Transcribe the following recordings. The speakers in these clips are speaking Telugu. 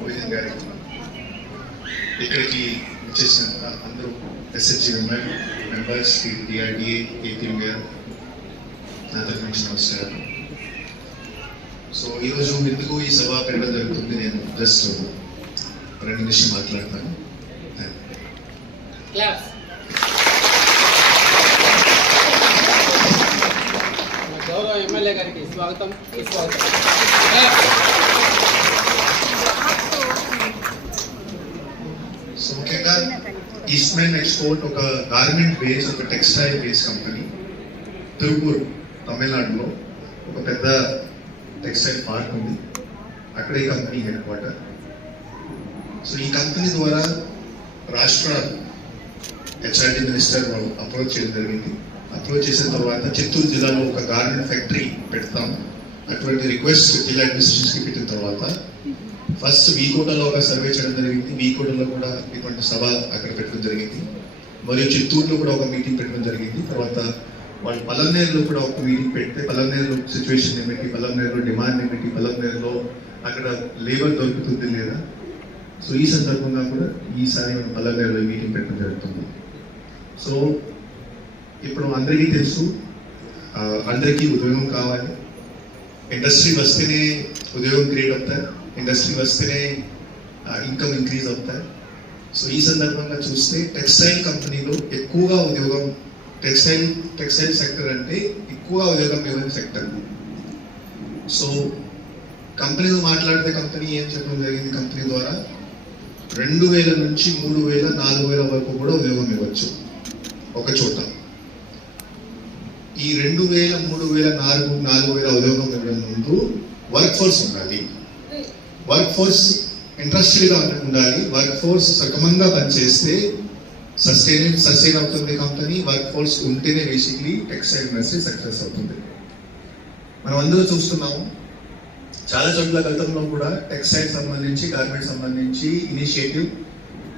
మోహిన్ గారికి ఇక్కడికి వచ్చేసిన అందరూ ఎస్హెచ్జి మెంబర్స్ డిఆర్డిఏ ఏపీఎం గారు నా తరఫు నుంచి నమస్కారం సో ఈరోజు ఎందుకు ఈ సభ పెట్టడం జరుగుతుంది నేను జస్ట్ రెండు నిమిషం మాట్లాడతాను క్లాప్స్ మన గౌరవ ఎమ్మెల్యే గారికి స్వాగతం సుస్వాగతం ఈస్ట్మెన్ ఎక్స్పోర్ట్ ఒక గార్మెంట్ బేస్ ఒక టెక్స్టైల్ బేస్ కంపెనీ తిరుపూర్ తమిళనాడులో ఒక పెద్ద టెక్స్టైల్ పార్క్ ఉంది. అక్కడ ఈ కంపెనీ హెడ్ క్వార్టర్ సో ఈ కంపెనీ ద్వారా రాష్ట్ర హెచ్ఆర్డి మినిస్టర్ వాళ్ళు అప్రోచ్ చేయడం జరిగింది. అప్రోచ్ చేసిన తర్వాత చిత్తూరు జిల్లాలో ఒక గార్మెంట్ ఫ్యాక్టరీ పెడతాము అటువంటి రిక్వెస్ట్ జిల్లా అడ్మినిస్ట్రేషన్కి పెట్టిన తర్వాత ఫస్ట్ వీకోటలో ఒక సర్వే చేయడం జరిగింది. వీకోటలో కూడా ఇటువంటి సభ అక్కడ పెట్టడం జరిగింది. మరియు చిత్తూరులో కూడా ఒక మీటింగ్ పెట్టడం జరిగింది. తర్వాత వాళ్ళు పలంనేరులో కూడా ఒక మీటింగ్ పెడితే పలంనేరులో సిచ్యువేషన్ ఏమిటి? పలంనేరులో డిమాండ్ ఏమిటి? పలంనేరులో అక్కడ లేబర్ దొరుకుతుంది లేదా? సో ఈ సందర్భంగా కూడా ఈసారి మనం పల్లెవేరులో మీటింగ్ పెట్టడం జరుగుతుంది. సో ఇప్పుడు అందరికీ తెలుసు అందరికీ ఉద్యోగం కావాలి. ఇండస్ట్రీ వస్తేనే ఉద్యోగం క్రియేట్ అవుతాయి ఇండస్ట్రీ వస్తేనే ఇన్కమ్ ఇంక్రీజ్ అవుతాయి సో ఈ సందర్భంగా చూస్తే టెక్స్టైల్ కంపెనీలో ఎక్కువగా ఉద్యోగం టెక్స్టైల్ టెక్స్టైల్ సెక్టర్ అంటే ఎక్కువగా ఉద్యోగం ఇవ్వని సెక్టర్ సో కంపెనీతో మాట్లాడితే కంపెనీ ఏం చెప్పడం జరిగింది కంపెనీ ద్వారా రెండు వేల నుంచి మూడు వేల నాలుగు వేల వరకు కూడా ఉద్యోగం ఇవ్వచ్చు ఒక చోట ఈ రెండు వేల మూడు వేల నాలుగు నాలుగు వేల ఉద్యోగం ఇవ్వడం ముందు వర్క్ ఫోర్స్ ఉండాలి. వర్క్ ఫోర్స్ ఇంట్రెస్టెడ్గా ఉండాలి. వర్క్ ఫోర్స్ సక్రమంగా పనిచేస్తే సస్టైన్ సస్టైన్ అవుతుంది కంపెనీ వర్క్ ఫోర్స్ ఉంటేనే బేసిక్లీ టెక్స్టైల్ ఇండస్ట్రీ సక్సెస్ అవుతుంది. మనం అందరూ చూస్తున్నాము చాలా చోట్ల గతంలో కూడా టెక్స్టైల్ సంబంధించి గార్మెంట్ సంబంధించి ఇనిషియేటివ్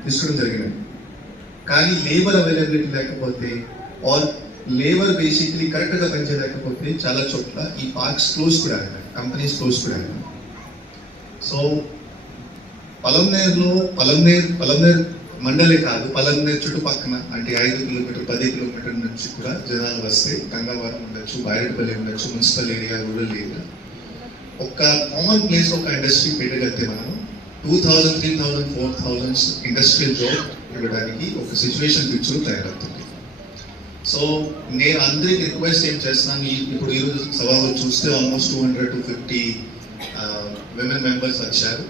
తీసుకోవడం జరిగినది కానీ లేబర్ అవైలబిలిటీ లేకపోతే ఆల్ లేబర్ బేసిక్లీ కరెక్ట్గా పనిచేయలేకపోతే చాలా చోట్ల ఈ పార్క్స్ క్లోజ్ కూడా అయినాయి కంపెనీస్ క్లోజ్ కూడా అయినాయి సో పలంనేరులో పలంనేర్ పలంనేర్ మండలే కాదు పలంనేర్ చుట్టుపక్కన అంటే ఐదు కిలోమీటర్ పది కిలోమీటర్ నుంచి కూడా జనాలు వస్తే గంగవరం ఉండొచ్చు బైరెడ్పల్లి ఉండొచ్చు మున్సిపల్ ఏరియా రూరల్ ఏరియా ఒక కామన్ ప్లేస్ ఒక ఇండస్ట్రీ పెట్టగలిగితే మనం two thousand three thousand four thousands industrial job ఇవ్వడానికి ఒక సిచ్యువేషన్ పిక్చర్ తయారవుతుంది. సో నేను అందరికి రిక్వెస్ట్ ఏం చేస్తున్నాను? ఇప్పుడు ఈరోజు సభలో చూస్తే almost two hundred to fifty women members వచ్చారు.